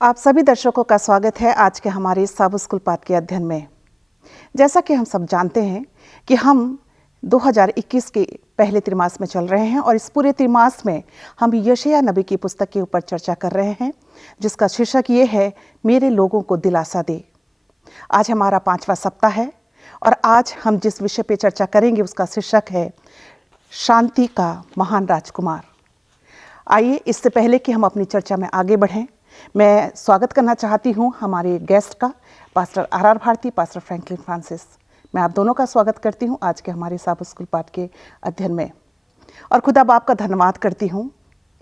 आप सभी दर्शकों का स्वागत है आज के हमारे सब स्कूल पाठ के अध्ययन में। जैसा कि हम सब जानते हैं कि हम 2021 के पहले त्रिमास में चल रहे हैं और इस पूरे त्रिमास में हम यशायाह नबी की पुस्तक के ऊपर चर्चा कर रहे हैं, जिसका शीर्षक ये है, मेरे लोगों को दिलासा दे। आज हमारा 5वां सप्ताह है और आज हम जिस विषय पे चर्चा करेंगे उसका शीर्षक है, शांति का महान राजकुमार। आइए, इससे पहले कि हम अपनी चर्चा में आगे बढ़ें, मैं स्वागत करना चाहती हूं हमारे गेस्ट का, pastor R Bharati, pastor Franklin Francis. मैं आप दोनों का स्वागत करती हूं आज के हमारे सब स्कूल पाठ के अध्ययन में और खुदा बाप का धन्यवाद करती हूं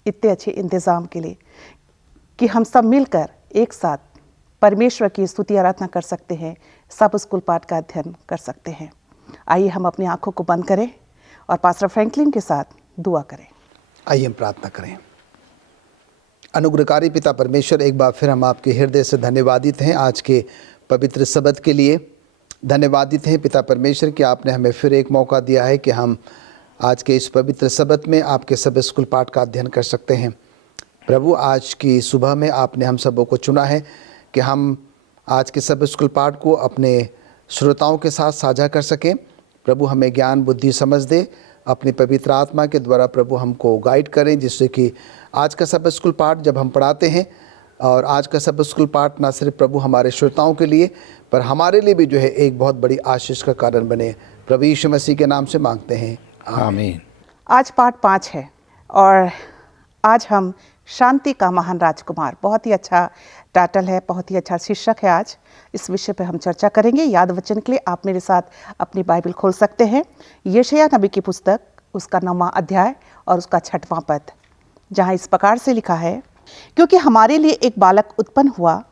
इतने अच्छे इंतज़ाम के लिए कि हम सब मिलकर एक साथ परमेश्वर की स्तुति आराधना कर सकते हैं, सब स्कूल पाठ का अध्ययन कर सकते हैं। आइए हम अपनी आंखों को बंद करें और पास्टर फ्रैंकलिन के साथ दुआ करें। आइए हम प्रार्थना करें। अनुग्रहकारी पिता परमेश्वर, एक बार फिर हम आपके हृदय से धन्यवादित हैं आज के पवित्र सबत के लिए। धन्यवादित हैं पिता परमेश्वर कि आपने हमें फिर एक मौका दिया है कि हम आज के इस पवित्र सबत में आपके सब स्कूल पाठ का अध्ययन कर सकते हैं। प्रभु, आज की सुबह में आपने हम सबों को चुना है कि हम आज के सब स्कूल पाठ को अपने श्रोताओं के साथ साझा कर सकें। प्रभु, हमें ज्ञान बुद्धि समझ दे, अपनी पवित्र आत्मा के द्वारा प्रभु हमको गाइड करें, जिससे कि आज का सब स्कूल पाठ जब हम पढ़ाते हैं और आज का सब स्कूल पाठ ना सिर्फ प्रभु हमारे श्रोताओं के लिए पर हमारे लिए भी जो है एक बहुत बड़ी आशीष का कारण बने। प्रभु यीशु मसीह के नाम से मांगते हैं, आमीन। आज पाठ 5 है और आज हम शांति का महान राजकुमार, बहुत ही अच्छा टाइटल है, बहुत ही अच्छा शीर्षक है। आज इस विषय पे हम चर्चा करेंगे। याद वचन के लिए आप मेरे साथ अपनी बाइबल खोल सकते हैं, यशायाह नबी की पुस्तक, उसका 9वां अध्याय और उसका 6वां पद, जहाँ इस प्रकार से लिखा है, क्योंकि हमारे लिए एक बालक उत्पन्न हुआ,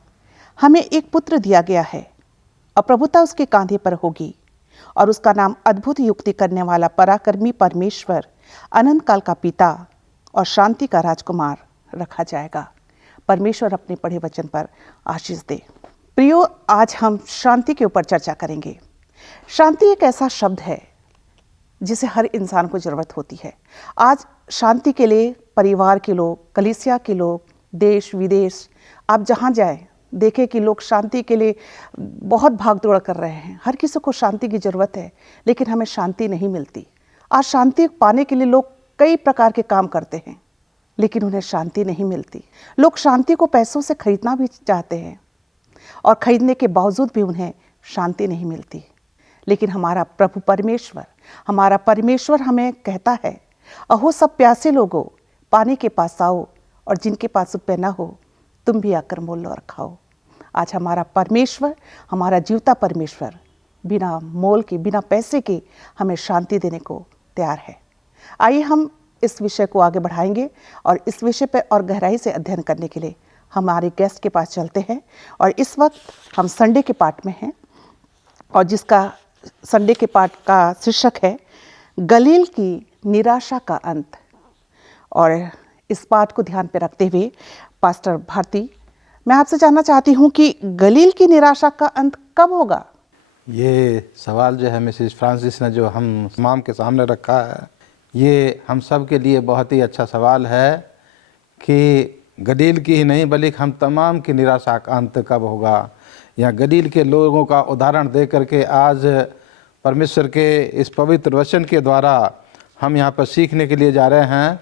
हमें एक पुत्र दिया गया है और प्रभुता उसके कांधे पर होगी और उसका नाम अद्भुत युक्ति करने वाला, पराक्रमी परमेश्वर, अनंत काल का पिता और शांति का राजकुमार रखा जाएगा। परमेश्वर अपने पढ़े वचन पर आशीष दे। प्रियो, आज हम शांति के ऊपर चर्चा करेंगे। शांति एक ऐसा शब्द है जिसे हर इंसान को ज़रूरत होती है। आज शांति के लिए परिवार के लोग, कलीसिया के लोग, देश विदेश, आप जहाँ जाएं देखें कि लोग शांति के लिए बहुत भाग दौड़ कर रहे हैं। हर किसी को शांति की ज़रूरत है, लेकिन हमें शांति नहीं मिलती। आज शांति पाने के लिए लोग कई प्रकार के काम करते हैं, लेकिन उन्हें शांति नहीं मिलती। लोग शांति को पैसों से खरीदना भी चाहते हैं और खरीदने के बावजूद भी उन्हें शांति नहीं मिलती। लेकिन हमारा प्रभु परमेश्वर, हमारा परमेश्वर हमें कहता है, अहो सब प्यासे लोगों, पानी के पास आओ और जिनके पास रुपये न हो, तुम भी आकर मोल लो और खाओ। आज हमारा परमेश्वर, हमारा जीवता परमेश्वर बिना मोल के, बिना पैसे के हमें शांति देने को तैयार है। आइए हम इस विषय को आगे बढ़ाएंगे और इस विषय पर और गहराई से अध्ययन करने के लिए हमारे गेस्ट के पास चलते हैं। और इस वक्त हम संडे के पाठ में हैं और जिसका संडे के पाठ का शीर्षक है, गलील की निराशा का अंत। और इस पाठ को ध्यान पे रखते हुए पास्टर भारती, मैं आपसे जानना चाहती हूँ कि गलील की निराशा का अंत कब होगा? ये सवाल जो है मिसेस फ्रांसिस ने जो हम तमाम के सामने रखा है, ये हम सब के लिए बहुत ही अच्छा सवाल है कि गलील की ही नहीं बल्कि हम तमाम की निराशा का अंत कब होगा। या गलील के लोगों का उदाहरण दे करके आज परमेश्वर के इस पवित्र वचन के द्वारा हम यहाँ पर सीखने के लिए जा रहे हैं।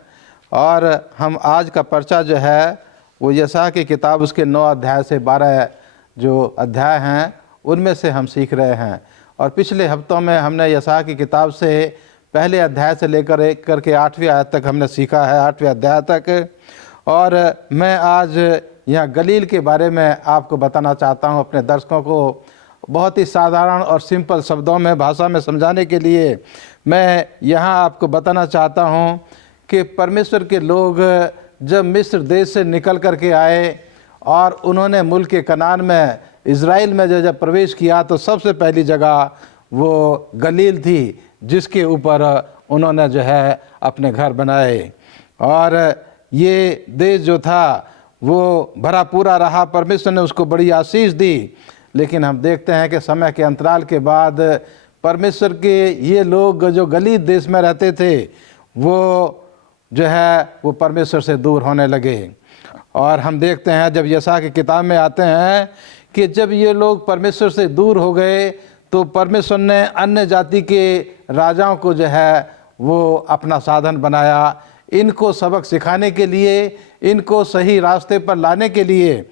और हम आज का पर्चा जो है वो यशायाह की किताब, उसके 9 अध्याय से 12 जो अध्याय हैं उनमें से हम सीख रहे हैं। और पिछले हफ्तों में हमने यशायाह की किताब से पहले अध्याय से लेकर एक करके 8वीं आयत तक हमने सीखा है, 8वें अध्याय तक। और मैं आज यहाँ गलील के बारे में आपको बताना चाहता हूँ, अपने दर्शकों को बहुत ही साधारण और सिंपल शब्दों में, भाषा में समझाने के लिए मैं यहाँ आपको बताना चाहता हूँ कि परमेश्वर के लोग जब मिस्र देश से निकल कर के आए और उन्होंने मुल्क के कनान में, इज़राइल में जब प्रवेश किया, तो सबसे पहली जगह वो गलील थी जिसके ऊपर उन्होंने जो है अपने घर बनाए। और ये देश जो था वो भरा पूरा रहा, परमेश्वर ने उसको बड़ी आशीष दी। लेकिन हम देखते हैं कि समय के अंतराल के बाद परमेश्वर के ये लोग जो गलील देश में रहते थे, वो जो है वो परमेश्वर से दूर होने लगे। और हम देखते हैं जब यशायाह की किताब में आते हैं कि जब ये लोग परमेश्वर से दूर हो गए तो परमेश्वर ने अन्य जाति के राजाओं को जो है वो अपना साधन बनाया, इनको सबक सिखाने के लिए, इनको सही रास्ते पर लाने के लिए।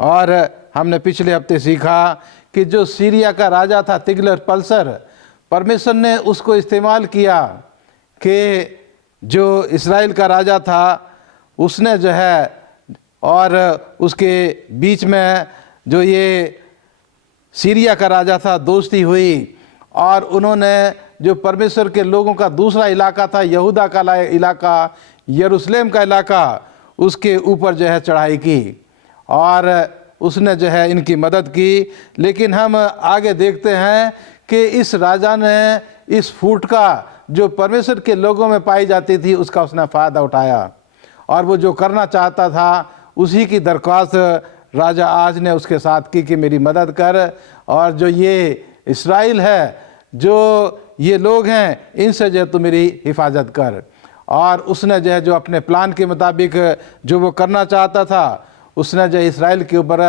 और हमने पिछले हफ्ते सीखा कि जो सीरिया का राजा था तिग्लत-पिलेसर, परमेश्वर ने उसको इस्तेमाल किया कि जो इस्राएल का राजा था उसने जो है और उसके बीच में जो ये सीरिया का राजा था दोस्ती हुई, और उन्होंने जो परमेश्वर के लोगों का दूसरा इलाका था, यहूदा का इलाका, यरूशलेम का इलाका, उसके ऊपर जो है चढ़ाई की और उसने जो है इनकी मदद की। लेकिन हम आगे देखते हैं कि इस राजा ने इस फूट का जो परमेश्वर के लोगों में पाई जाती थी उसका उसने फ़ायदा उठाया, और वो जो करना चाहता था उसी की दरख्वास्त राजा आज ने उसके साथ की कि मेरी मदद कर, और जो ये इस्राएल है, जो ये लोग हैं, इनसे जो तू मेरी हिफाजत कर। और उसने जो है जो अपने प्लान के मुताबिक जो वो करना चाहता था, उसने जो इस्राएल के ऊपर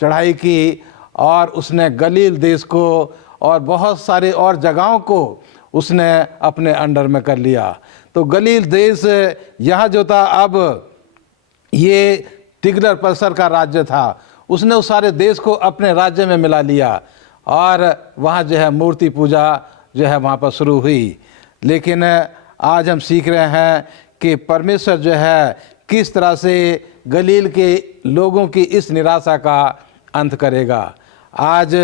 चढ़ाई की और उसने गलील देश को और बहुत सारे और जगहों को उसने अपने अंडर में कर लिया। तो गलील देश यहाँ जो था, अब ये तिग्लत-पिलेसर का राज्य था, उसने उस सारे देश को अपने राज्य में मिला लिया और वहाँ जो है मूर्ति पूजा जो है वहाँ पर शुरू हुई। लेकिन आज हम सीख रहे हैं कि परमेश्वर जो है किस तरह से गलील के लोगों की इस निराशा का अंत करेगा। आज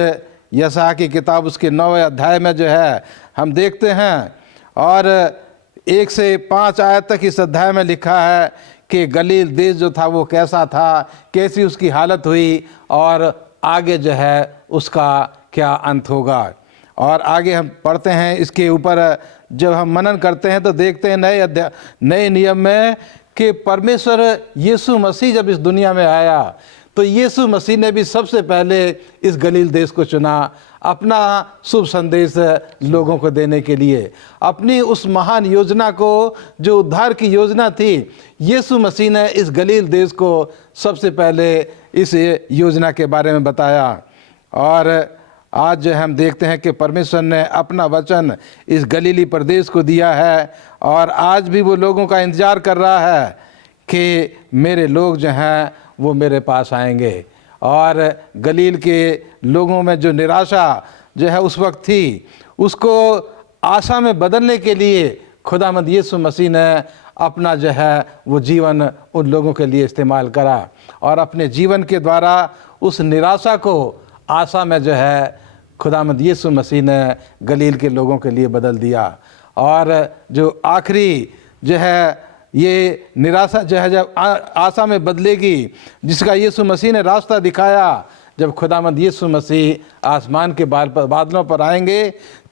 यशायाह की किताब उसके 9वें अध्याय में जो है हम देखते हैं, और 1 से 5 आयत तक इस अध्याय में लिखा है कि गलील देश जो था वो कैसा था, कैसी उसकी हालत हुई और आगे जो है उसका क्या अंत होगा। और आगे हम पढ़ते हैं इसके ऊपर, जब हम मनन करते हैं तो देखते हैं नए नियम में कि परमेश्वर यीशु मसीह जब इस दुनिया में आया तो यीशु मसीह ने भी सबसे पहले इस गलील देश को चुना अपना शुभ संदेश लोगों को देने के लिए। अपनी उस महान योजना को जो उद्धार की योजना थी, यीशु मसीह ने इस गलील देश को सबसे पहले इस योजना के बारे में बताया। और आज हम देखते हैं कि परमेश्वर ने अपना वचन इस गलीली प्रदेश को दिया है, और आज भी वो लोगों का इंतज़ार कर रहा है कि मेरे लोग जो हैं वो मेरे पास आएंगे। और गलील के लोगों में जो निराशा जो है उस वक्त थी, उसको आशा में बदलने के लिए खुदावंद यीशु मसीह ने अपना जो है वो जीवन उन लोगों के लिए इस्तेमाल करा, और अपने जीवन के द्वारा उस निराशा को आशा में जो है खुदावंद यीशु मसीह ने गलील के लोगों के लिए बदल दिया। और जो आखिरी जो है ये निराशा जो है जब आशा में बदलेगी, जिसका यीशु मसीह ने रास्ता दिखाया, जब खुदावंद यीशु मसीह आसमान के बादलों पर आएंगे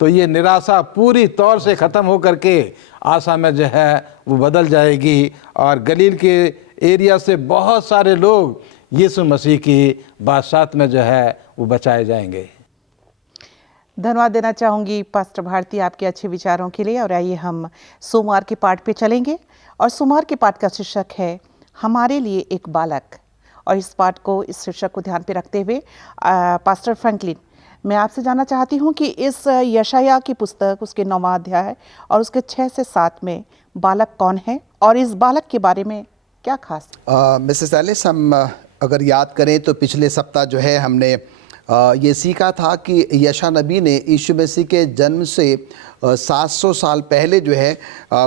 तो ये निराशा पूरी तौर से ख़त्म हो करके आशा में जो है वो बदल जाएगी, और गलील के एरिया से बहुत सारे लोग यीशु मसीह की बादशाहत में जो है वो बचाए जाएंगे। धन्यवाद देना चाहूँगी पास्टर भारती आपके अच्छे विचारों के लिए। और आइए हम सोमवार के पाठ पे चलेंगे, और सोमवार के पाठ का शीर्षक है हमारे लिए एक बालक। और इस पाठ को, इस शीर्षक को ध्यान पे रखते हुए पास्टर फ्रैंकलिन, मैं आपसे जानना चाहती हूँ कि इस यशायाह की पुस्तक उसके 9वां अध्याय और उसके 6 से 7 में बालक कौन है, और इस बालक के बारे में क्या खास? मिसेस एलिस, हम अगर याद करें तो पिछले सप्ताह जो है हमने ये सीखा था कि यशायाह नबी ने यीशु मसीह के जन्म से 700 साल पहले जो है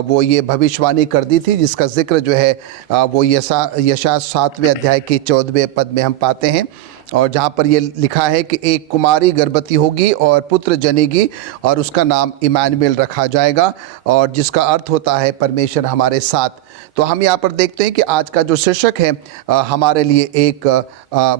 वो ये भविष्यवाणी कर दी थी, जिसका जिक्र जो है वो यशायाह 7वें अध्याय के 14वें पद में हम पाते हैं, और जहाँ पर ये लिखा है कि एक कुमारी गर्भवती होगी और पुत्र जनेगी और उसका नाम इमानुएल रखा जाएगा, और जिसका अर्थ होता है परमेश्वर हमारे साथ। तो हम यहाँ पर देखते हैं कि आज का जो शीर्षक है हमारे लिए एक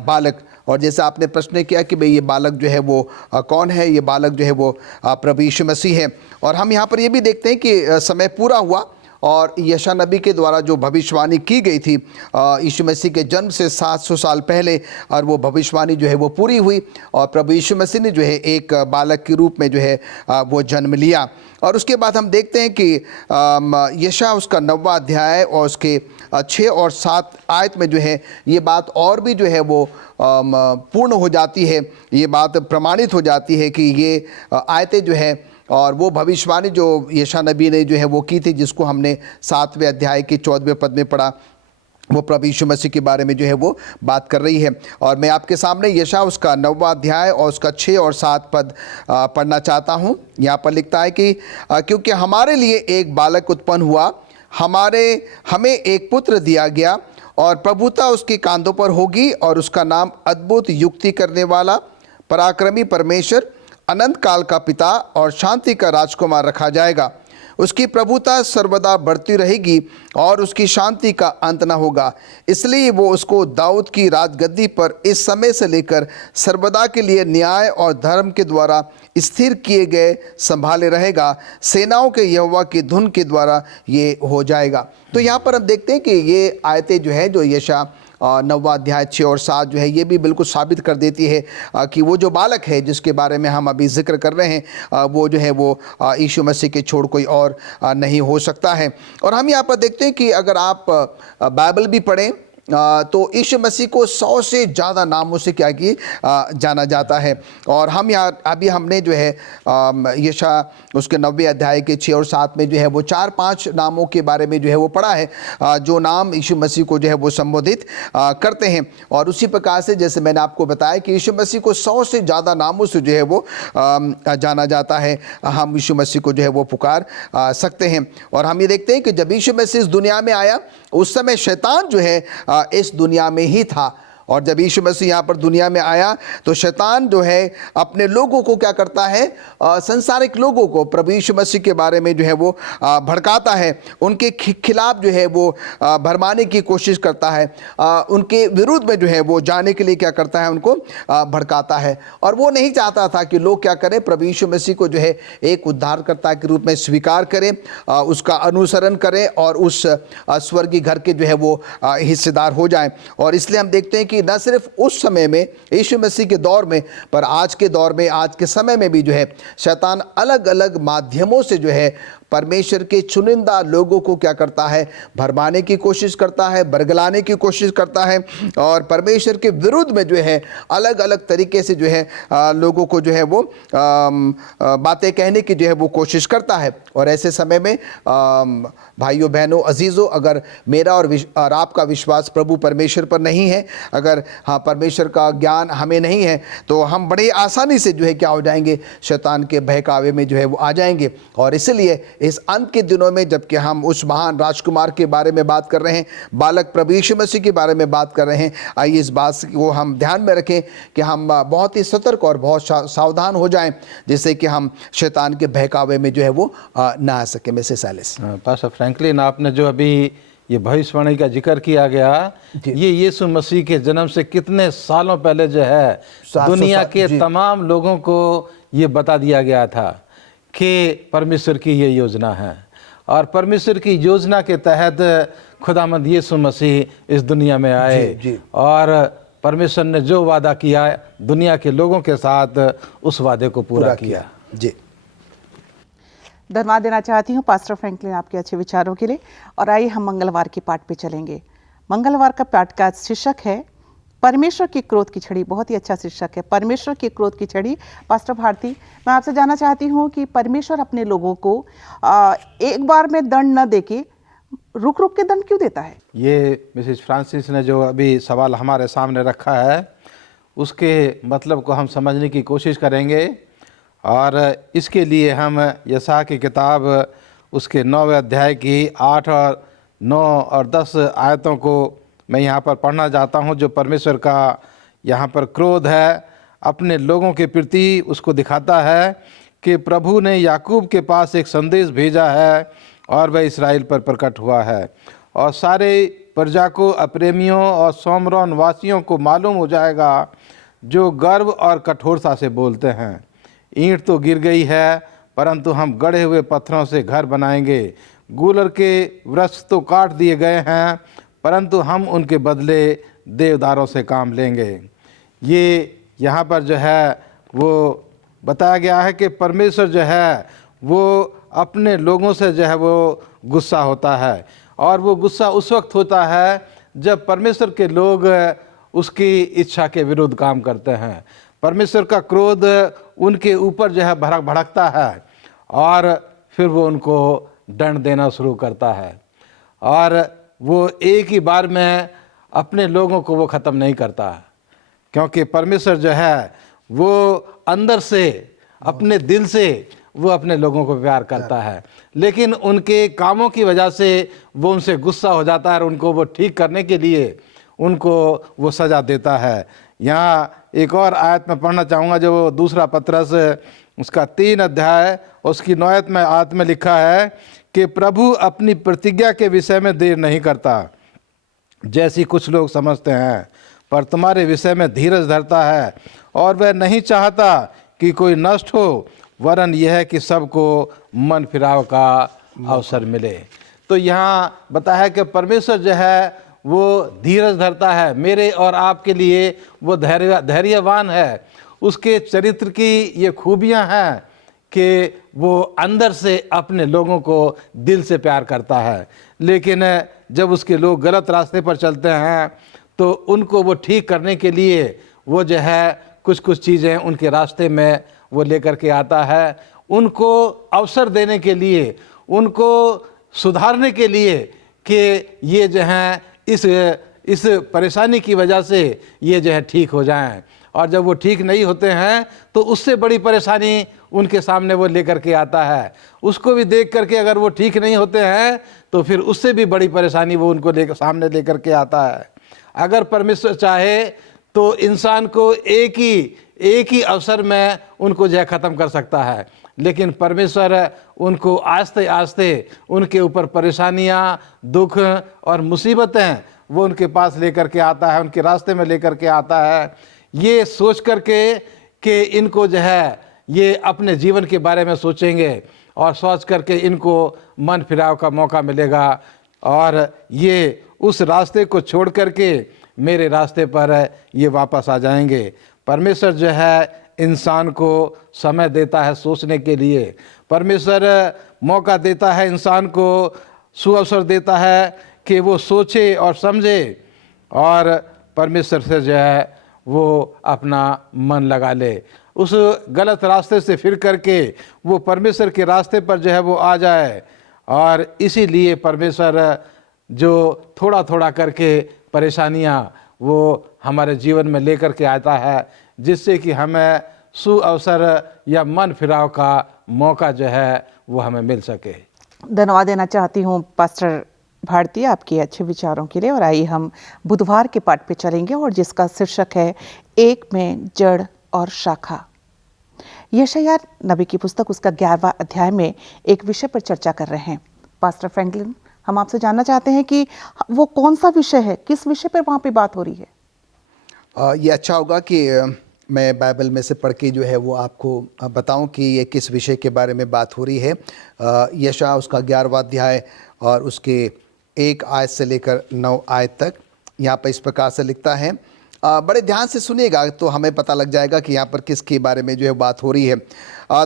बालक, और जैसे आपने प्रश्न किया कि भाई ये बालक जो है वो कौन है, ये बालक जो है वो प्रभु यीशु मसीह है। और हम यहाँ पर ये भी देखते हैं कि समय पूरा हुआ और यशायाह नबी के द्वारा जो भविष्यवाणी की गई थी यीशु मसीह के जन्म से 700 साल पहले, और वो भविष्यवाणी जो है वो पूरी हुई, और प्रभु यीशु मसीह ने जो है एक बालक के रूप में जो है वो जन्म लिया। और उसके बाद हम देखते हैं कि यशायाह उसका 9वां अध्याय और उसके 6 और 7 आयत में जो है ये बात और भी जो है वो पूर्ण हो जाती है, ये बात प्रमाणित हो जाती है कि ये आयतें जो है और वो भविष्यवाणी जो यशायाह नबी ने जो है वो की थी, जिसको हमने 7वें अध्याय के 14वें पद में पढ़ा, वो प्रभु यीशु मसीह के बारे में जो है वो बात कर रही है। और मैं आपके सामने यशायाह उसका 9वां अध्याय और उसका 6 और 7 पद पढ़ना चाहता हूँ। यहाँ पर लिखता है कि क्योंकि हमारे लिए एक बालक उत्पन्न हुआ, हमें एक पुत्र दिया गया और प्रभुता उसके कांधों पर होगी और उसका नाम अद्भुत, युक्ति करने वाला, पराक्रमी परमेश्वर, अनंत काल का पिता और शांति का राजकुमार रखा जाएगा। उसकी प्रभुता सर्वदा बढ़ती रहेगी और उसकी शांति का अंत न होगा। इसलिए वो उसको दाऊद की राजगद्दी पर इस समय से लेकर सर्वदा के लिए न्याय और धर्म के द्वारा स्थिर किए गए संभाले रहेगा। सेनाओं के यहोवा की धुन के द्वारा ये हो जाएगा। तो यहाँ पर हम देखते हैं कि ये आयतें जो है, जो यशायाह 9वां अध्याय 6 और 7 जो है, ये भी बिल्कुल साबित कर देती है कि वो जो बालक है जिसके बारे में हम अभी जिक्र कर रहे हैं, वो जो है वो यीशु मसीह के छोड़ कोई और नहीं हो सकता है। और हम यहाँ पर देखते हैं कि अगर आप बाइबल भी पढ़ें तो यीशु मसीह को 100 से ज़्यादा नामों से क्या कि जाना जाता है। और हम यहाँ अभी हमने जो है यशायाह उसके 9वें अध्याय के 6 और 7 में जो है वो 4-5 नामों के बारे में जो है वो पढ़ा है, जो नाम यीशु मसीह को जो है वो संबोधित करते हैं। और उसी प्रकार से जैसे मैंने आपको बताया कि यीशु मसीह को 100 से ज़्यादा नामों से जो है वो जाना जाता है। हम यीशु मसीह को जो है वो पुकार सकते हैं। और हम ये देखते हैं कि जब यीशु मसीह इस दुनिया में आया, उस समय शैतान जो है इस दुनिया में ही था। और जब यीशु मसीह यहाँ पर दुनिया में आया तो शैतान जो है अपने लोगों को क्या करता है, संसारिक लोगों को प्रभु यीशु मसीह के बारे में जो है वो भड़काता है, उनके खिलाफ जो है वो भरमाने की कोशिश करता है, उनके विरुद्ध में जो है वो जाने के लिए क्या करता है, उनको भड़काता है। और वो नहीं चाहता था कि लोग क्या करें, प्रभु यीशु मसीह को जो है एक उद्धारकर्ता के रूप में स्वीकार करें, उसका अनुसरण करें और उस स्वर्गीय घर के जो है वो हिस्सेदार हो जाएं। और इसलिए हम देखते हैं कि न सिर्फ उस समय में यीशु मसीह के दौर में, पर आज के दौर में, आज के समय में भी जो है शैतान अलग अलग माध्यमों से जो है परमेश्वर के चुनिंदा लोगों को क्या करता है, भरमाने की कोशिश करता है, बरगलाने की कोशिश करता है और परमेश्वर के विरुद्ध में जो है अलग अलग तरीके से जो है लोगों को जो है वो बातें कहने की जो है वो कोशिश करता है। और ऐसे समय में भाइयों बहनों अजीज़ों, अगर मेरा और आपका विश्वास प्रभु परमेश्वर पर नहीं है, अगर परमेश्वर का ज्ञान हमें नहीं है, तो हम बड़े आसानी से जो है क्या हो जाएंगे, शैतान के बहकावे में जो है वो आ जाएंगे। और इसलिए इस अंत के दिनों में जबकि हम उस महान राजकुमार के बारे में बात कर रहे हैं, बालक प्रभु यीशु मसीह के बारे में बात कर रहे हैं, आइए इस बात को हम ध्यान में रखें कि हम बहुत ही सतर्क और बहुत सावधान हो जाएं, जिससे कि हम शैतान के बहकावे में जो है वो ना आ सके। मिसेस एलिस, पास्टर फ्रैंकलिन, आपने जो अभी ये भविष्यवाणी का जिक्र किया गया, ये यीशु मसीह के जन्म से कितने सालों पहले जो है दुनिया के तमाम लोगों को ये बता दिया गया था कि परमेश्वर की ये योजना है। और परमेश्वर की योजना के तहत खुदामंद यीशु मसीह इस दुनिया में आए और परमेश्वर ने जो वादा किया दुनिया के लोगों के साथ, उस वादे को पूरा किया। जी, धन्यवाद देना चाहती हूँ पास्टर फ्रैंकलिन आपके अच्छे विचारों के लिए। और आइए हम मंगलवार के पाठ पे चलेंगे। मंगलवार का पाठ का शीर्षक है परमेश्वर की क्रोध की छड़ी। बहुत ही अच्छा शीर्षक है, परमेश्वर की क्रोध की छड़ी। पास्टर भारती, मैं आपसे जानना चाहती हूँ कि परमेश्वर अपने लोगों को एक बार में दंड न देके रुक रुक के दंड क्यों देता है? ये मिसेस फ्रांसिस ने जो अभी सवाल हमारे सामने रखा है, उसके मतलब को हम समझने की कोशिश करेंगे। और इसके लिए हम यशायाह की किताब उसके 9वें अध्याय की 8 और 9 और 10 आयतों को मैं यहाँ पर पढ़ना चाहता हूँ, जो परमेश्वर का यहाँ पर क्रोध है अपने लोगों के प्रति, उसको दिखाता है कि प्रभु ने याकूब के पास एक संदेश भेजा है और वह इस्राएल पर प्रकट हुआ है। और सारे प्रजा को, अप्रेमियों और सोमरोन वासियों को मालूम हो जाएगा जो गर्व और कठोरता से बोलते हैं, ईंट तो गिर गई है परंतु हम गढ़े हुए पत्थरों से घर बनाएंगे, गूलर के वृक्ष तो काट दिए गए हैं परंतु हम उनके बदले देवदारों से काम लेंगे। ये यहाँ पर जो है वो बताया गया है कि परमेश्वर जो है वो अपने लोगों से जो है वो गुस्सा होता है और वो गुस्सा उस वक्त होता है जब परमेश्वर के लोग उसकी इच्छा के विरुद्ध काम करते हैं। परमेश्वर का क्रोध उनके ऊपर जो है भड़कता है और फिर वो उनको दंड देना शुरू करता है, और वो एक ही बार में अपने लोगों को वो ख़त्म नहीं करता, क्योंकि परमेश्वर जो है वो अंदर से अपने दिल से वो अपने लोगों को प्यार करता है, लेकिन उनके कामों की वजह से वो उनसे गुस्सा हो जाता है और उनको वो ठीक करने के लिए उनको वो सज़ा देता है। यहाँ एक और आयत में पढ़ना चाहूँगा, जो दूसरा पत्रस उसका 3 अध्याय उसकी 9 आयत में लिखा है कि प्रभु अपनी प्रतिज्ञा के विषय में देर नहीं करता जैसी कुछ लोग समझते हैं, पर तुम्हारे विषय में धीरज धरता है, और वह नहीं चाहता कि कोई नष्ट हो, वरन यह है कि सबको मन फिराव का अवसर मिले। तो यहाँ बताया कि परमेश्वर जो है वो धीरज धरता है, मेरे और आपके लिए वो धैर्यवान है। उसके चरित्र की ये खूबियाँ हैं कि वो अंदर से अपने लोगों को दिल से प्यार करता है, लेकिन जब उसके लोग गलत रास्ते पर चलते हैं तो उनको वो ठीक करने के लिए वो जो है कुछ चीज़ें उनके रास्ते में वो लेकर के आता है, उनको अवसर देने के लिए, उनको सुधारने के लिए कि ये जो हैं इस परेशानी की वजह से ये जो है ठीक हो जाएं। और जब वो ठीक नहीं होते हैं तो उससे बड़ी परेशानी उनके सामने वो लेकर के आता है। उसको भी देख करके अगर वो ठीक नहीं होते हैं तो फिर उससे भी बड़ी परेशानी वो उनको सामने लेकर के आता है। अगर परमेश्वर चाहे तो इंसान को एक ही अवसर में उनको जो है ख़त्म कर सकता है, लेकिन परमेश्वर उनको आस्ते आस्ते उनके ऊपर परेशानियां, दुख और मुसीबतें वो उनके पास लेकर के आता है, उनके रास्ते में लेकर के आता है, ये सोच करके कि इनको जो है ये अपने जीवन के बारे में सोचेंगे और सोच करके इनको मन फिराव का मौका मिलेगा और ये उस रास्ते को छोड़ करके मेरे रास्ते पर ये वापस आ जाएंगे। परमेश्वर जो है इंसान को समय देता है सोचने के लिए, परमेश्वर मौका देता है इंसान को, सुअवसर देता है कि वो सोचे और समझे और परमेश्वर से जो है वो अपना मन लगा ले, उस गलत रास्ते से फिर करके वो परमेश्वर के रास्ते पर जो है वो आ जाए। और इसीलिए परमेश्वर जो थोड़ा थोड़ा करके परेशानियाँ वो हमारे जीवन में लेकर के आता है, जिससे कि हमें सुअवसर या मन फिराव का मौका जो है वो हमें मिल सके। धन्यवाद देना चाहती हूँ पास्टर भारती आपके अच्छे विचारों के लिए। और आइए हम बुधवार के पाठ पे चलेंगे और जिसका शीर्षक है एक में जड़ और शाखा। यशायाह नबी की पुस्तक उसका 11वां अध्याय में एक विषय पर चर्चा कर रहे हैं। पास्टर फ्रैंकलिन, हम आपसे जानना चाहते हैं कि वो कौन सा विषय है, किस विषय पर वहाँ पे बात हो रही है। ये अच्छा होगा कि मैं बाइबल में से पढ़ के जो है वो आपको बताऊं कि ये किस विषय के बारे में बात हो रही है। यशायाह उसका 11वां अध्याय और उसके 1 आयत से लेकर 9 आयत तक यहाँ पर इस प्रकार से लिखता है। बड़े ध्यान से सुनिएगा तो हमें पता लग जाएगा कि यहाँ पर किसके बारे में जो है बात हो रही है।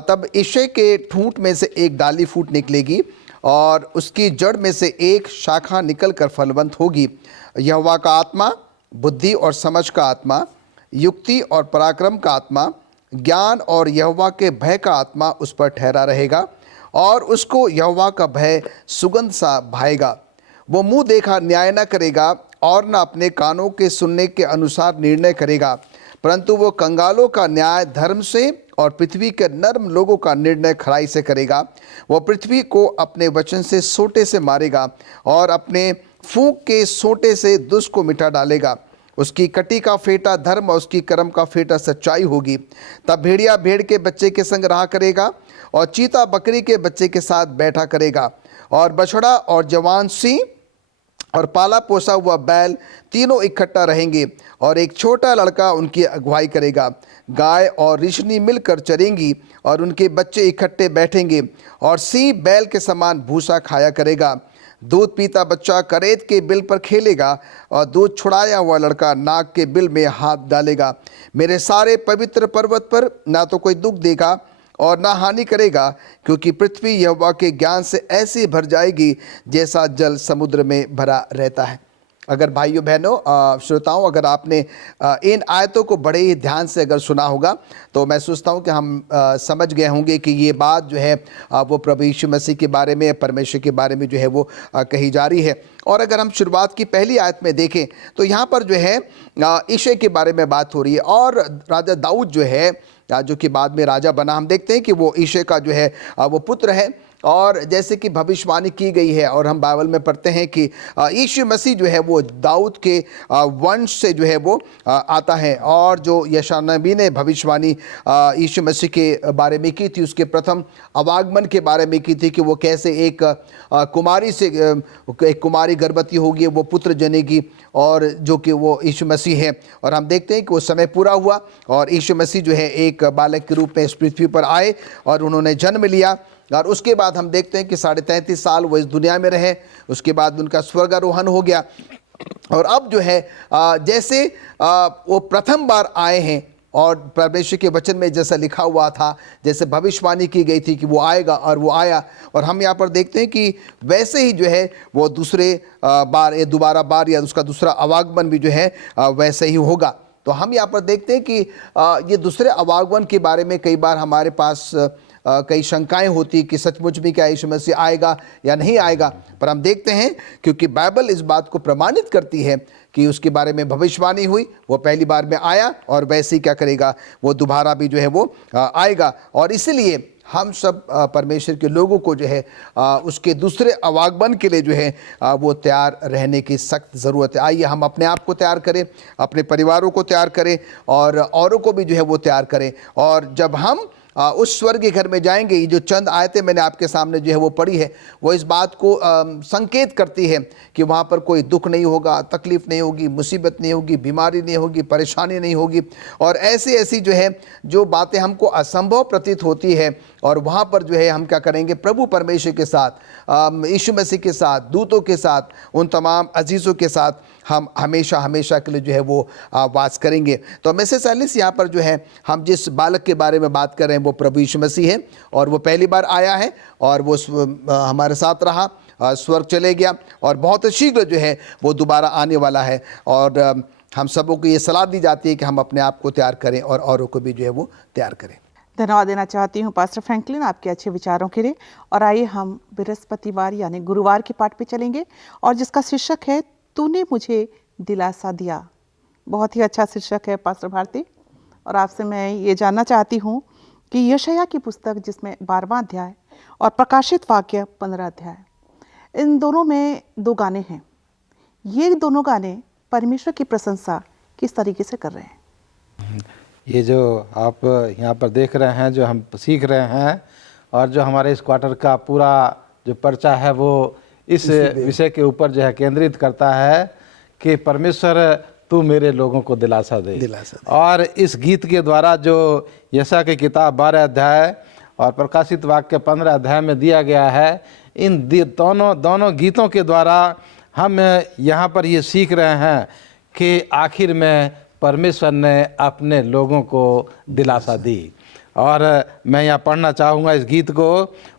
तब यिशै के ठूंठ में से एक डाली फूट निकलेगी और उसकी जड़ में से एक शाखा निकलकर फलवंत होगी। यहोवा का आत्मा, बुद्धि और समझ का आत्मा, युक्ति और पराक्रम का आत्मा, ज्ञान और यहोवा के भय का आत्मा उस पर ठहरा रहेगा और उसको यहोवा का भय सुगंध सा भाएगा। वो मुंह देखा न्याय न करेगा और न अपने कानों के सुनने के अनुसार निर्णय करेगा, परंतु वो कंगालों का न्याय धर्म से और पृथ्वी के नर्म लोगों का निर्णय खराई से करेगा। वो पृथ्वी को अपने वचन से सोंटे से मारेगा और अपने फूंक के सोंटे से दुष्ट को मिटा डालेगा। उसकी कटी का फेटा धर्म और उसकी कर्म का फेटा सच्चाई होगी। तब भेड़िया भेड़ के बच्चे के संग रहा करेगा और चीता बकरी के बच्चे के साथ बैठा करेगा, और बछड़ा और जवान सिंह और पाला पोसा हुआ बैल तीनों इकट्ठा रहेंगे और एक छोटा लड़का उनकी अगुवाई करेगा। गाय और रिशनी मिलकर चरेंगी और उनके बच्चे इकट्ठे बैठेंगे, और सिंह बैल के समान भूसा खाया करेगा। दूध पीता बच्चा करेत के बिल पर खेलेगा और दूध छुड़ाया हुआ लड़का नाग के बिल में हाथ डालेगा। मेरे सारे पवित्र पर्वत पर ना तो कोई दुख देगा और ना हानि करेगा, क्योंकि पृथ्वी यहोवा के ज्ञान से ऐसे भर जाएगी जैसा जल समुद्र में भरा रहता है। अगर भाइयों बहनों श्रोताओं, अगर आपने इन आयतों को बड़े ही ध्यान से अगर सुना होगा तो मैं सोचता हूँ कि हम समझ गए होंगे कि ये बात जो है वो प्रभु यीशु मसीह के बारे में, परमेश्वर के बारे में जो है वो कही जा रही है। और अगर हम शुरुआत की पहली आयत में देखें तो यहाँ पर जो है यिशै के बारे में बात हो रही है। और राजा दाऊद जो है, जो कि बाद में राजा बना, हम देखते हैं कि वो यिशै का जो है वो पुत्र है। और जैसे कि भविष्यवाणी की गई है और हम बाइबल में पढ़ते हैं कि यीशु मसीह जो है वो दाऊद के वंश से जो है वो आता है। और जो यशायाह नबी ने भविष्यवाणी यीशु मसीह के बारे में की थी, उसके प्रथम आवागमन के बारे में की थी कि वो कैसे एक कुमारी से, एक कुमारी गर्भवती होगी, वो पुत्र जनेगी, और जो कि वो यीशु मसीह है। और हम देखते हैं कि वो समय पूरा हुआ और यीशु मसीह जो है एक बालक के रूप में इस पृथ्वी पर आए और उन्होंने जन्म लिया। और उसके बाद हम देखते हैं कि 33.5 साल वो इस दुनिया में रहे। उसके बाद उनका स्वर्गारोहण हो गया। और अब जो है जैसे वो प्रथम बार आए हैं और परमेश्वर के वचन में जैसा लिखा हुआ था, जैसे भविष्यवाणी की गई थी कि वो आएगा, और वो आया। और हम यहाँ पर देखते हैं कि वैसे ही जो है वो दूसरे बार या दोबारा बार या उसका दूसरा आवागमन भी जो है वैसे ही होगा। तो हम यहाँ पर देखते हैं कि ये दूसरे आवागमन के बारे में कई बार हमारे पास कई शंकाएं होती कि सचमुच में क्या यीशु मसीह आएगा या नहीं आएगा। पर हम देखते हैं क्योंकि बाइबल इस बात को प्रमाणित करती है कि उसके बारे में भविष्यवाणी हुई, वो पहली बार में आया और वैसे ही क्या करेगा, वो दोबारा भी जो है वो आएगा। और इसीलिए हम सब परमेश्वर के लोगों को जो है उसके दूसरे आवागमन के लिए जो है वो तैयार रहने की सख्त ज़रूरत है। आइए हम अपने आप को तैयार करें, अपने परिवारों को तैयार करें और औरों को भी जो है वो तैयार करें। और जब हम उस स्वर्ग के घर में जाएंगे, ये जो चंद आयतें मैंने आपके सामने जो है वो पढ़ी है, वो इस बात को संकेत करती है कि वहाँ पर कोई दुख नहीं होगा, तकलीफ़ नहीं होगी, मुसीबत नहीं होगी, बीमारी नहीं होगी, परेशानी नहीं होगी। और ऐसी जो है जो बातें हमको असंभव प्रतीत होती है, और वहाँ पर जो है हम क्या करेंगे, प्रभु परमेश्वर के साथ, यीशु मसीह के साथ, दूतों के साथ, उन तमाम अजीज़ों के साथ हम हमेशा हमेशा के लिए जो है वो वास करेंगे। तो मिसेस एलिस, यहाँ पर जो है हम जिस बालक के बारे में बात कर रहे हैं वो प्रभु यीशु मसीह है। और वो पहली बार आया है और वो हमारे साथ रहा, स्वर्ग चले गया, और बहुत शीघ्र जो है वो दोबारा आने वाला है। और हम सबों को ये सलाह दी जाती है कि हम अपने आप को तैयार करें और औरों को भी जो है वो तैयार करें। धन्यवाद देना चाहती हूँ पास्टर फ्रैंकलिन आपके अच्छे विचारों के लिए। और आइए हम बृहस्पतिवार यानी गुरुवार के पाठ पे चलेंगे, और जिसका शीर्षक है तूने मुझे दिलासा दिया। बहुत ही अच्छा शीर्षक है पास्टर भारती। और आपसे मैं ये जानना चाहती हूँ कि यशायाह की पुस्तक जिसमें 12वां अध्याय और प्रकाशित वाक्य 15 अध्याय, इन दोनों में 2 गाने हैं। ये दोनों गाने परमेश्वर की प्रशंसा किस तरीके से कर रहे हैं? ये जो आप यहाँ पर देख रहे हैं, जो हम सीख रहे हैं, और जो हमारे इस क्वार्टर का पूरा जो पर्चा है वो इस विषय के ऊपर जो है केंद्रित करता है कि परमेश्वर तू मेरे लोगों को दिलासा दे। और इस गीत के द्वारा जो यशायाह की किताब 12 अध्याय और प्रकाशित वाक्य 15 अध्याय में दिया गया है, इन दोनों गीतों के द्वारा हम यहाँ पर ये सीख रहे हैं कि आखिर में परमेश्वर ने अपने लोगों को दिलासा दी। और मैं यहाँ पढ़ना चाहूँगा इस गीत को।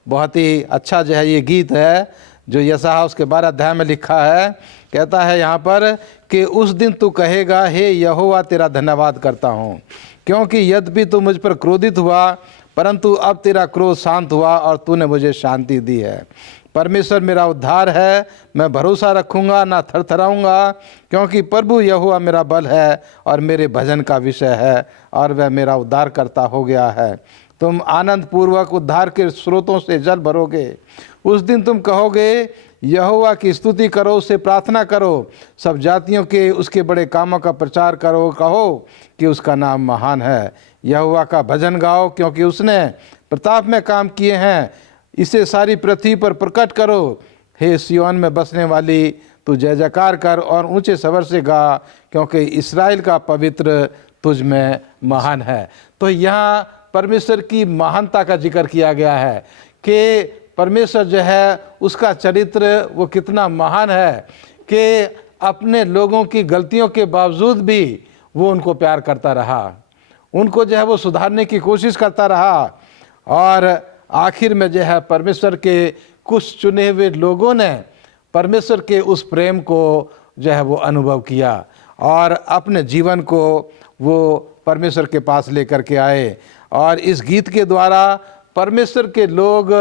बहुत ही अच्छा जो है ये गीत है जो यशायाह उसके 12 अध्याय में लिखा है। कहता है यहाँ पर कि उस दिन तू कहेगा, हे यहोवा तेरा धन्यवाद करता हूँ, क्योंकि यद्यपि तू मुझ पर क्रोधित हुआ, परंतु अब तेरा क्रोध शांत हुआ और तूने मुझे शांति दी है। परमेश्वर मेरा उद्धार है, मैं भरोसा रखूँगा, ना थरथराऊँगा, क्योंकि प्रभु यहोवा मेरा बल है और मेरे भजन का विषय है, और वह मेरा उद्धार करता हो गया है। तुम आनंद पूर्वक उद्धार के स्रोतों से जल भरोगे। उस दिन तुम कहोगे, यहोवा की स्तुति करो, उससे प्रार्थना करो, सब जातियों के उसके बड़े कामों का प्रचार करो, कहो कि उसका नाम महान है। यहोवा का भजन गाओ, क्योंकि उसने प्रताप में काम किए हैं, इसे सारी पृथ्वी पर प्रकट करो। हे सिय्योन में बसने वाली, तू जय जयकार कर और ऊंचे स्वर से गा, क्योंकि इस्राएल का पवित्र तुझ में महान है। तो यहाँ परमेश्वर की महानता का जिक्र किया गया है कि परमेश्वर जो है उसका चरित्र वो कितना महान है कि अपने लोगों की गलतियों के बावजूद भी वो उनको प्यार करता रहा, उनको जो है वो सुधारने की कोशिश करता रहा। और आखिर में जो है परमेश्वर के कुछ चुने हुए लोगों ने परमेश्वर के उस प्रेम को जो है वो अनुभव किया और अपने जीवन को वो परमेश्वर के पास लेकर के आए। और इस गीत के द्वारा परमेश्वर के लोग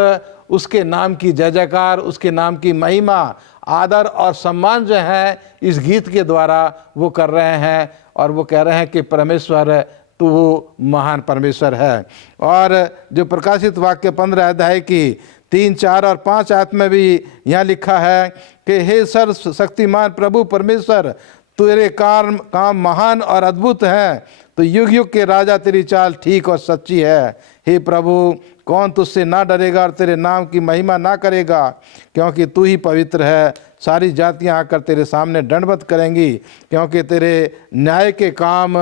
उसके नाम की जय जयकार, उसके नाम की महिमा, आदर और सम्मान जो है इस गीत के द्वारा वो कर रहे हैं। और वो कह रहे हैं कि परमेश्वर तो वो महान परमेश्वर है। और जो प्रकाशित वाक्य 15 अध्याय की 3, 4 और 5 आयत में भी यहाँ लिखा है कि हे सर्व शक्तिमान प्रभु परमेश्वर, तेरे काम महान और अद्भुत हैं, तो युग युग के राजा तेरी चाल ठीक और सच्ची है। हे प्रभु, कौन तुझसे ना डरेगा और तेरे नाम की महिमा ना करेगा, क्योंकि तू ही पवित्र है। सारी जातियां आकर तेरे सामने दंडवत करेंगी, क्योंकि तेरे न्याय के काम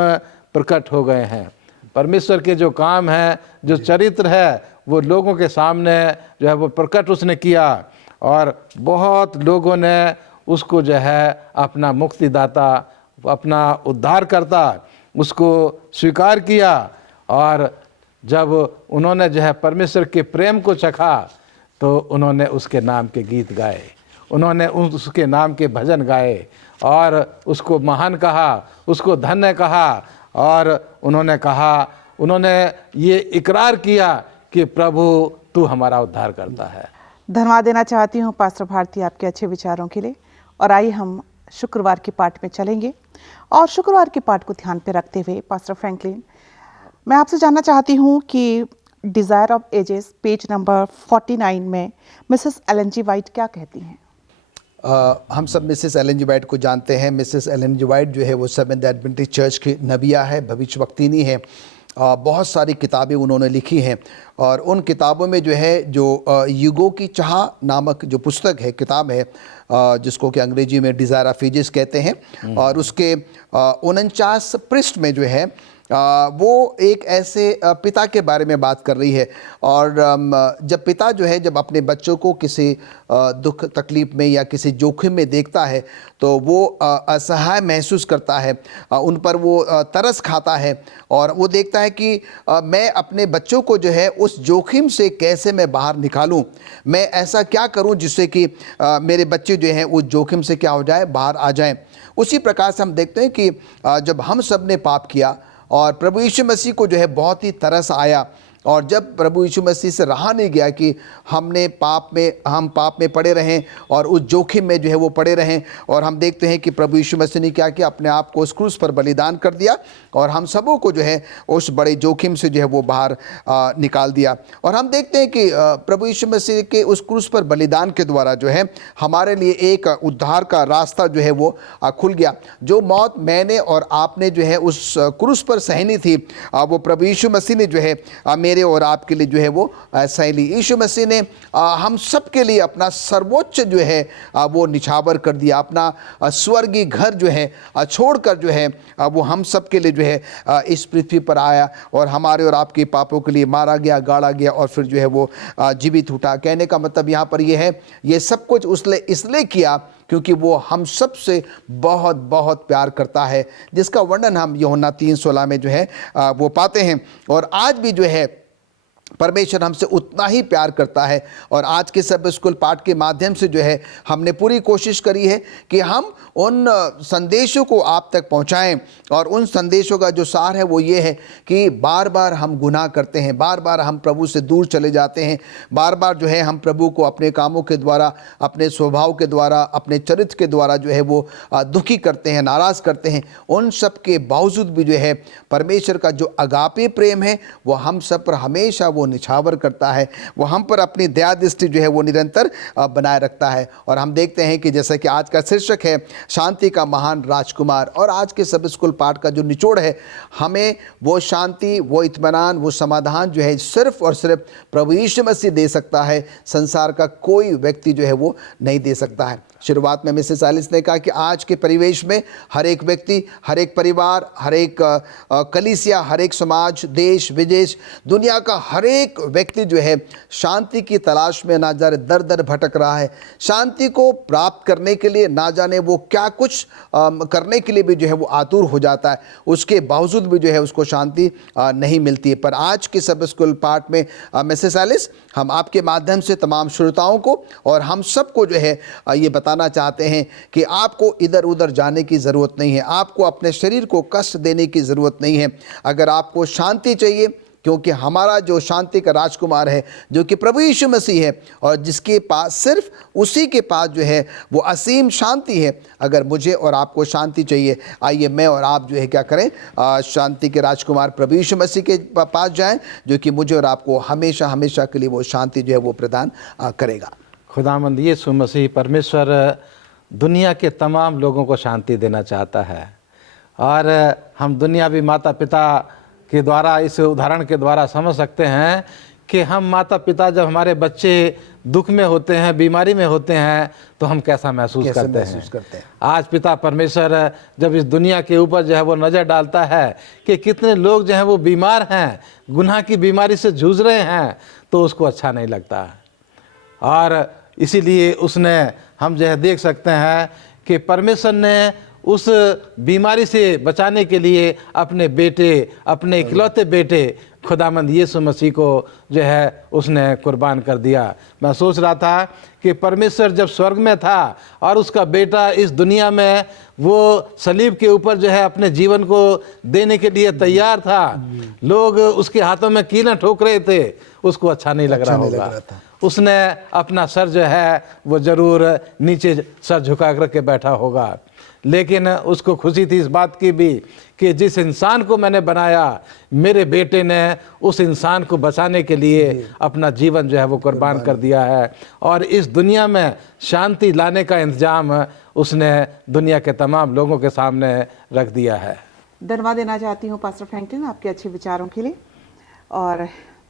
प्रकट हो गए हैं। परमेश्वर के जो काम है, जो चरित्र है, वो लोगों के सामने जो है वो प्रकट उसने किया। और बहुत लोगों ने उसको जो है अपना मुक्तिदाता, अपना उद्धारकर्ता उसको स्वीकार किया। और जब उन्होंने जो है परमेश्वर के प्रेम को चखा तो उन्होंने उसके नाम के गीत गाए, उन्होंने उसके नाम के भजन गाए और उसको महान कहा, उसको धन्य कहा। और उन्होंने कहा, उन्होंने ये इकरार किया कि प्रभु तू हमारा उद्धार करता है। धन्यवाद देना चाहती हूँ पास्टर भारती आपके अच्छे विचारों के लिए। और आइए हम शुक्रवार के पाठ में चलेंगे और शुक्रवार के पाठ को ध्यान पे रखते हुए पास्टर फ्रैंकलिन, मैं आपसे जानना चाहती हूँ कि Desire of Ages page number 49 में मिसेस एलन जी वाइट क्या कहती हैं? हम सब मिसेस एलन जी वाइट को जानते हैं। मिसेस एलन जी वाइट जो है वो सेवेंथ एडवेंटिस्ट चर्च की नबिया है, भविष्यवक्तिनी है। बहुत सारी किताबें उन्होंने लिखी हैं और उन किताबों में जो है जो युगों की चाह नामक जो पुस्तक है, किताब है, जिसको कि अंग्रेजी में डिज़ायर ऑफ एजेस कहते हैं, और उसके 49 पृष्ठ में जो है वो एक ऐसे पिता के बारे में बात कर रही है। और जब पिता जो है जब अपने बच्चों को किसी दुख तकलीफ़ में या किसी जोखिम में देखता है तो वो असहाय महसूस करता है, उन पर वो तरस खाता है और वो देखता है कि मैं अपने बच्चों को जो है उस जोखिम से कैसे मैं बाहर निकालूं, मैं ऐसा क्या करूं जिससे कि मेरे बच्चे जो हैं उस जोखिम से क्या हो जाए, बाहर आ जाएं। उसी प्रकार से हम देखते हैं कि जब हम सब ने पाप किया और प्रभु यीशु मसीह को जो है बहुत ही तरस आया, और जब प्रभु यीशु मसीह से रहा नहीं गया कि हम पाप में पड़े रहें और उस जोखिम में जो है वो पड़े रहें, और हम देखते हैं कि प्रभु यीशु मसीह ने क्या किया, अपने आप को उस क्रूस पर बलिदान कर दिया और हम सबों को जो है उस बड़े जोखिम से जो है वो बाहर निकाल दिया। और हम देखते हैं कि प्रभु यीशु मसीह के उस क्रूस पर बलिदान के द्वारा जो है हमारे लिए एक उद्धार का रास्ता जो है वो खुल गया। जो मौत मैंने और आपने जो है उस क्रूस पर सहनी थी, वो प्रभु यीशु मसीह ने जो है मेरे और आपके लिए जो है वो सह ली। यीशु मसीह ने हम सब के लिए अपना सर्वोच्च जो है वो निछावर कर दिया, अपना स्वर्गीय घर जो है छोड़कर जो है वो हम सब के लिए जो है इस पृथ्वी पर आया और हमारे और आपके पापों के लिए मारा गया, गाड़ा गया और फिर जो है वो जीवित उठा। कहने का मतलब यहाँ पर ये है, ये सब कुछ उसने इसलिए किया क्योंकि वो हम सब से बहुत बहुत प्यार करता है, जिसका वर्णन हम यूहन्ना 3:16 में जो है वो पाते हैं। और आज भी जो है परमेश्वर हमसे उतना ही प्यार करता है। और आज के सब स्कूल पाठ के माध्यम से जो है हमने पूरी कोशिश करी है कि हम उन संदेशों को आप तक पहुंचाएं, और उन संदेशों का जो सार है वो ये है कि बार बार हम गुनाह करते हैं, बार बार हम प्रभु से दूर चले जाते हैं, बार बार जो है हम प्रभु को अपने कामों के द्वारा, अपने स्वभाव के द्वारा, अपने चरित्र के द्वारा जो है वो दुखी करते हैं, नाराज़ करते हैं। उन सब के बावजूद भी जो है परमेश्वर का जो अगापे प्रेम है वो हम सब पर हमेशा वो निछावर करता है, वो हम पर अपनी दया दृष्टि जो है वो निरंतर बनाए रखता है। और हम देखते हैं कि जैसा कि आज का शीर्षक है शांति का महान राजकुमार, और आज के सब स्कूल पाठ का जो निचोड़ है, हमें वो शांति, वो इत्मीनान, वो समाधान जो है सिर्फ और सिर्फ प्रभु यीशु मसीह दे सकता है, संसार का कोई व्यक्ति जो है वो नहीं दे सकता है। शुरुआत में मिसेस एलिस ने कहा कि आज के परिवेश में हर एक व्यक्ति, हर एक परिवार, हर एक कलीसिया, हर एक समाज, देश विदेश, दुनिया का हर एक व्यक्ति जो है शांति की तलाश में ना जाने दर दर भटक रहा है। शांति को प्राप्त करने के लिए ना जाने वो क्या कुछ करने के लिए भी जो है वो आतुर हो जाता है, उसके बावजूद भी जो है उसको शांति नहीं मिलती है। पर आज के सब स्कूल पाठ में मिसेस एलिस, हम आपके माध्यम से तमाम श्रोताओं को और हम सबको जो है ये बताना चाहते हैं कि आपको इधर उधर जाने की ज़रूरत नहीं है, आपको अपने शरीर को कष्ट देने की ज़रूरत नहीं है। अगर आपको शांति चाहिए, क्योंकि हमारा जो शांति का राजकुमार है जो कि प्रभु यीशु मसीह है और जिसके पास सिर्फ उसी के पास जो है वो असीम शांति है। अगर मुझे और आपको शांति चाहिए, आइए मैं और आप जो है क्या करें, शांति के राजकुमार प्रभु यीशु मसीह के पास जाएं, जो कि मुझे और आपको हमेशा हमेशा के लिए वो शांति जो है वो प्रदान करेगा। खुदावंद यीशु मसीह परमेश्वर दुनिया के तमाम लोगों को शांति देना चाहता है और हम दुनियावी माता पिता के द्वारा, इस उदाहरण के द्वारा समझ सकते हैं कि हम माता पिता जब हमारे बच्चे दुख में होते हैं, बीमारी में होते हैं, तो हम कैसा महसूस करते हैं। आज पिता परमेश्वर जब इस दुनिया के ऊपर जो है वो नज़र डालता है कि कितने लोग जो हैं वो बीमार हैं, गुनाह की बीमारी से जूझ रहे हैं, तो उसको अच्छा नहीं लगता। और इसीलिए उसने, हम जो है देख सकते हैं कि परमेश्वर ने उस बीमारी से बचाने के लिए अपने बेटे, अपने इकलौते बेटे खुदामंद यीशु मसीह को जो है उसने कुर्बान कर दिया। मैं सोच रहा था कि परमेश्वर जब स्वर्ग में था और उसका बेटा इस दुनिया में वो सलीब के ऊपर जो है अपने जीवन को देने के लिए तैयार था, लोग उसके हाथों में कीलें ठोक रहे थे, उसको अच्छा नहीं लग रहा होगा। उसने अपना सर जो है वो ज़रूर नीचे सर झुका करके बैठा होगा, लेकिन उसको खुशी थी इस बात की भी कि जिस इंसान को मैंने बनाया, मेरे बेटे ने उस इंसान को बचाने के लिए अपना जीवन जो है वो कुर्बान कर दिया है और इस दुनिया में शांति लाने का इंतजाम उसने दुनिया के तमाम लोगों के सामने रख दिया है। धन्यवाद देना चाहती हूँ पास्टर फ्रैंकलिन आपके अच्छे विचारों के लिए। और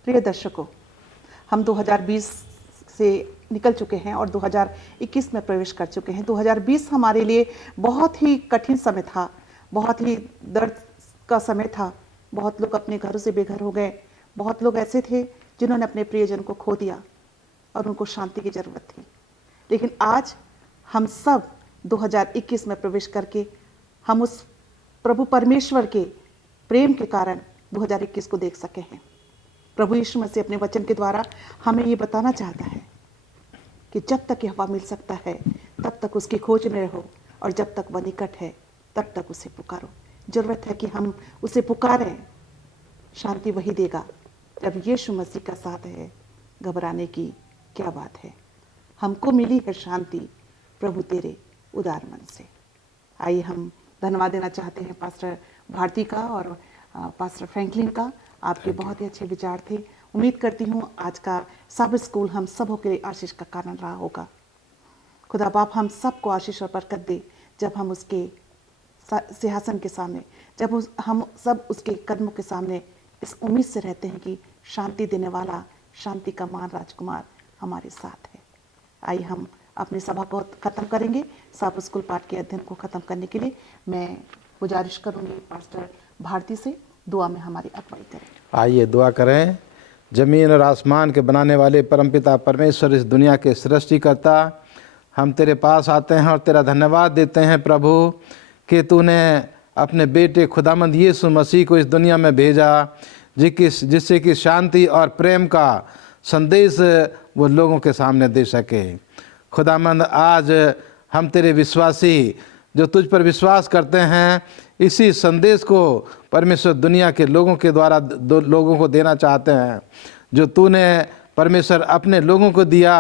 प्रिय दर्शकों, हम 2020 से निकल चुके हैं और 2021 में प्रवेश कर चुके हैं। 2020 हमारे लिए बहुत ही कठिन समय था, बहुत ही दर्द का समय था। बहुत लोग अपने घरों से बेघर हो गए, बहुत लोग ऐसे थे जिन्होंने अपने प्रियजन को खो दिया और उनको शांति की ज़रूरत थी। लेकिन आज हम सब 2021 में प्रवेश करके हम उस प्रभु परमेश्वर के प्रेम के कारण 2021 को देख सके हैं। प्रभु यीशु मसीह अपने वचन के द्वारा हमें ये बताना चाहता है कि जब तक यहोवा मिल सकता है तब तक उसकी खोज में रहो और जब तक वह निकट है तब तक उसे पुकारो। ज़रूरत है कि हम उसे पुकारें, शांति वही देगा जब यीशु मसीह का साथ है। घबराने की क्या बात है, हमको मिली है शांति प्रभु तेरे उदार मन से। आइए हम धन्यवाद देना चाहते हैं पास्टर भारती का और पास्टर फ्रैंकलिन का। आपके बहुत ही अच्छे विचार थे। उम्मीद करती हूँ आज का सब स्कूल हम सबों के लिए आशीष का कारण रहा होगा। खुदा बाप हम सबको आशीष और बरकत दे जब हम उसके सिंहासन के सामने, जब हम सब उसके कदमों के सामने इस उम्मीद से रहते हैं कि शांति देने वाला, शांति का महान राजकुमार हमारे साथ है। आइए हम अपनी सभा को ख़त्म करेंगे। सब स्कूल पाठ के अध्ययन को ख़त्म करने के लिए मैं गुजारिश करूँगी पास्टर भारती से दुआ में हमारी अगुवाई करें। आइए दुआ करें। ज़मीन और आसमान के बनाने वाले परमपिता परमेश्वर, इस दुनिया के सृष्टिकर्ता, हम तेरे पास आते हैं और तेरा धन्यवाद देते हैं प्रभु कि तूने अपने बेटे खुदामंद यीशु मसीह को इस दुनिया में भेजा, जिससे कि शांति और प्रेम का संदेश वो लोगों के सामने दे सके। खुदामंद आज हम तेरे विश्वासी जो तुझ पर विश्वास करते हैं, इसी संदेश को परमेश्वर दुनिया के लोगों के द्वारा लोगों को देना चाहते हैं जो तूने परमेश्वर अपने लोगों को दिया।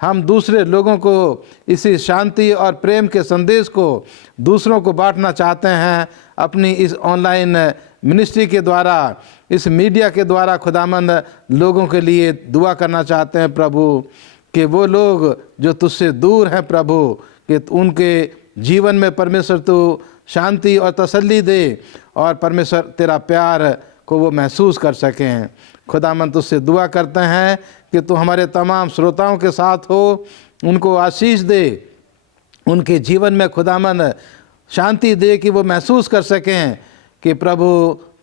हम दूसरे लोगों को इसी शांति और प्रेम के संदेश को दूसरों को बांटना चाहते हैं। अपनी इस ऑनलाइन मिनिस्ट्री के द्वारा, इस मीडिया के द्वारा खुदामंद लोगों के लिए दुआ करना चाहते हैं प्रभु कि वो लोग जो तुझसे दूर हैं प्रभु, कि उनके जीवन में परमेश्वर तू शांति और तसल्ली दे और परमेश्वर तेरा प्यार को वो महसूस कर सकें। खुदामंद तुझसे दुआ करते हैं कि तू हमारे तमाम श्रोताओं के साथ हो, उनको आशीष दे उनके जीवन में खुदावन शांति दे कि वो महसूस कर सकें कि प्रभु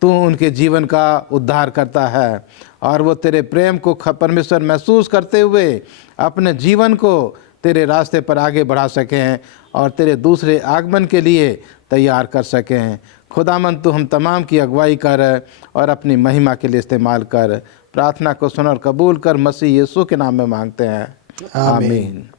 तू उनके जीवन का उद्धार करता है, और वो तेरे प्रेम को परमेश्वर महसूस करते हुए अपने जीवन को तेरे रास्ते पर आगे बढ़ा सकें और तेरे दूसरे आगमन के लिए तैयार कर सकें। खुदावन तू हम तमाम की अगुवाई कर और अपनी महिमा के लिए इस्तेमाल कर। प्रार्थना को सुन और कबूल कर, मसीह यीशु के नाम में मांगते हैं, आमीन।